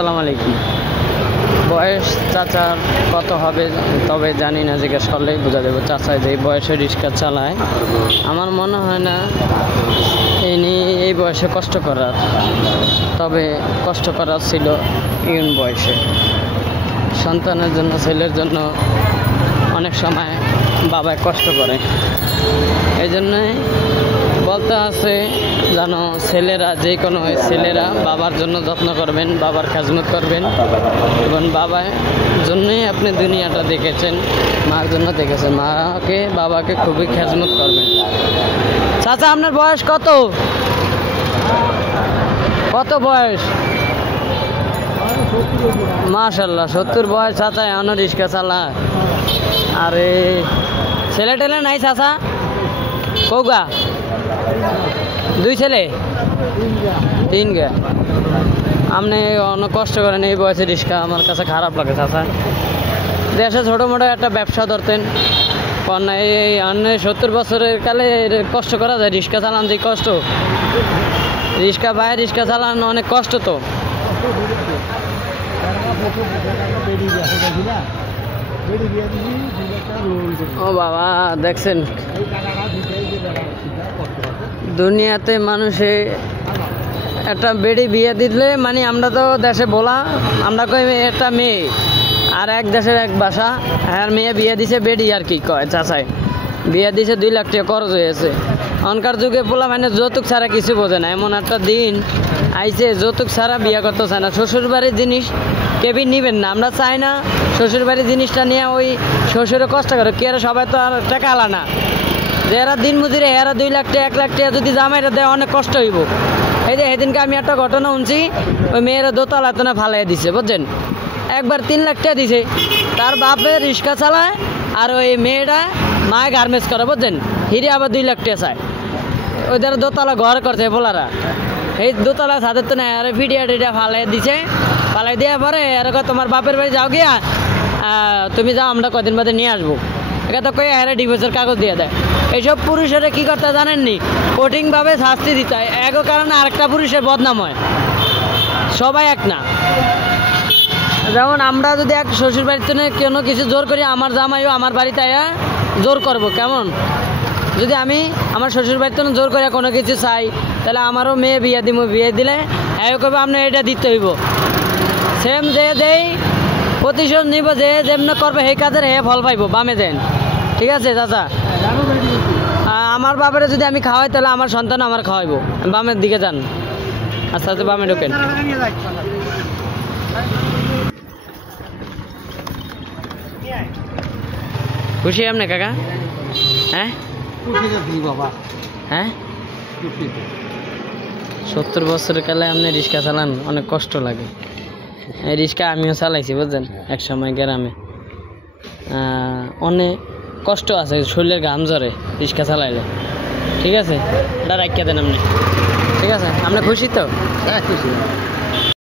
আসসালামু আলাইকুম। বয়স চাচার কত হবে তবে জানি না, জিজ্ঞেস করলেই বোঝা যাবে। চাচা যে বয়সে রিক্সা চালায়, আমার মনে হয় না ইনি এই বয়সে কষ্ট করার, তবে কষ্ট করার ছিল ইউন বয়সে। সন্তানের জন্য, ছেলের জন্য অনেক সময় বাবায় কষ্ট করে। এই জন্যে বলতে আছে যেন ছেলেরা, যে কোনো ছেলেরা বাবার জন্য যত্ন করবেন, বাবার খেজমত করবেন, এবং বাবার জন্যই আপনি দুনিয়াটা দেখেছেন, মার জন্য দেখেছেন, মাকে বাবাকে খুবই খেজমত করবেন। চাচা আপনার বয়স কত? কত বয়স? মাশাল্লাহ 70 বয়স। চাচা এখনো রিক্সা চালা? আরে ছেলে টেলে নাই চাচা? কৌগা? 2 ছেলে? 3 গে। আপনি অনেক কষ্ট করেন এই বয়সে রিক্সা, আমার কাছে খারাপ লাগে চাচা। দেশে ছোটো মোটো একটা ব্যবসা ধরতেন, এই 70 বছরের কালে কষ্ট করা যায়? রিক্সা চালান যে কষ্ট, রিক্সা বাইরে রিক্সা চালানো অনেক কষ্ট তো। ও বাবা, দেখছেন দুনিয়াতে মানুষে একটা বেড়ি বিয়ে দিলে মানে, আমরা তো দেশে বলা, আমরা কই একটা মেয়ে, আর এক দেশের এক বাসা, আর মেয়ে বিয়ে দিছে বেড়ি, আর কি কয় চাচাই বিয়ে দিছে 2 লাখ টাকা খরচ হয়েছে। এখনকার যুগে পোলা মানে যৌতুক ছাড়া কিছু বোঝে না, এমন একটা দিন আইছে যৌতুক ছাড়া বিয়ে করতে চায় না। শ্বশুর বাড়ির জিনিস কেবি নিবেন না, আমরা চাই না শ্বশুর বাড়ির জিনিসটা নিয়ে ওই শ্বশুরে কষ্ট করে কে, সবাই তো আর টাকা আলা না, যে এরা দিন মজুরে, এরা 2 লাখ টাকা 1 লাখ টাকা যদি জামাইরা দেয় অনেক কষ্ট হইব। এই যে সেদিনকে আমি একটা ঘটনা শুনছি, ওই মেয়েরা দোতলাতে না ফালাই দিছে, বুঝছেন, একবার 3 লাখ টাকা দিছে, তার বাপে রিক্সা চালায়, আর ওই মেয়েটা মায় গার্মেন্টস করে, বুঝছেন, হিরে আবার 2 লাখ টাকা চায়। ওই দ্বারা দোতলা ঘর করছে বলারা, এই দোতলা ছাদের তো না, আর ভিডিও টিডিয়া ফালাই দিছে, ফালাই দেওয়ার পরে এরকম তোমার বাপের বাড়ি যাও গিয়া, তুমি যাও, আমরা কদিন বাদে নিয়ে আসবো, এটা তো কই আরে ডিভোর্সের কাগজ দিয়ে দেয়। এইসব পুরুষেরা কি করতে জানেননি, কঠিনভাবে শাস্তি দিতে হয়, এক কারণে আরেকটা পুরুষের বদনাম হয়, সবাই এক না। যেমন আমরা যদি এক শ্বশুর বাড়িতে কোনো কিছু জোর করি, আমার জামাইও আমার বাড়িতে আয়া জোর করবো, কেমন? যদি আমি আমার শ্বশুর বাড়িতে জোর করে কোনো কিছু চাই, তাহলে আমারও মেয়ে বিয়ে দিব, বিয়ে দিলে হ্যাঁ কবে আপনার এটা দিতে হইব, সেম যে দেই প্রতিশোধ নিব, যে যেমন করবে সেই কাজের হে ফল পাইব, বামে দেন। ঠিক আছে চাচা? আমার বাবারে যদি আমি খাওয়াই, তাহলে আমার সন্তান আমার খাওয়াইবো। বামের দিকে যান, আস্তে আস্তে বামে ঢোকেন। খুশি আপনি কাকা? হ্যাঁ হ্যাঁ, 70 বছরের কালে আপনি রিক্সা চালান, অনেক কষ্ট লাগে। এই রিক্সা আমিও চালাইছি, বুঝছেন, এক সময় গ্রামে। অনেক কষ্ট আছে, শরীরের ঘাম ঝরে রিক্সা চালাইলে। ঠিক আছে, এটা রাখিয়া দেন আপনি। ঠিক আছে, আপনি খুশি তো? হ্যাঁ খুশি।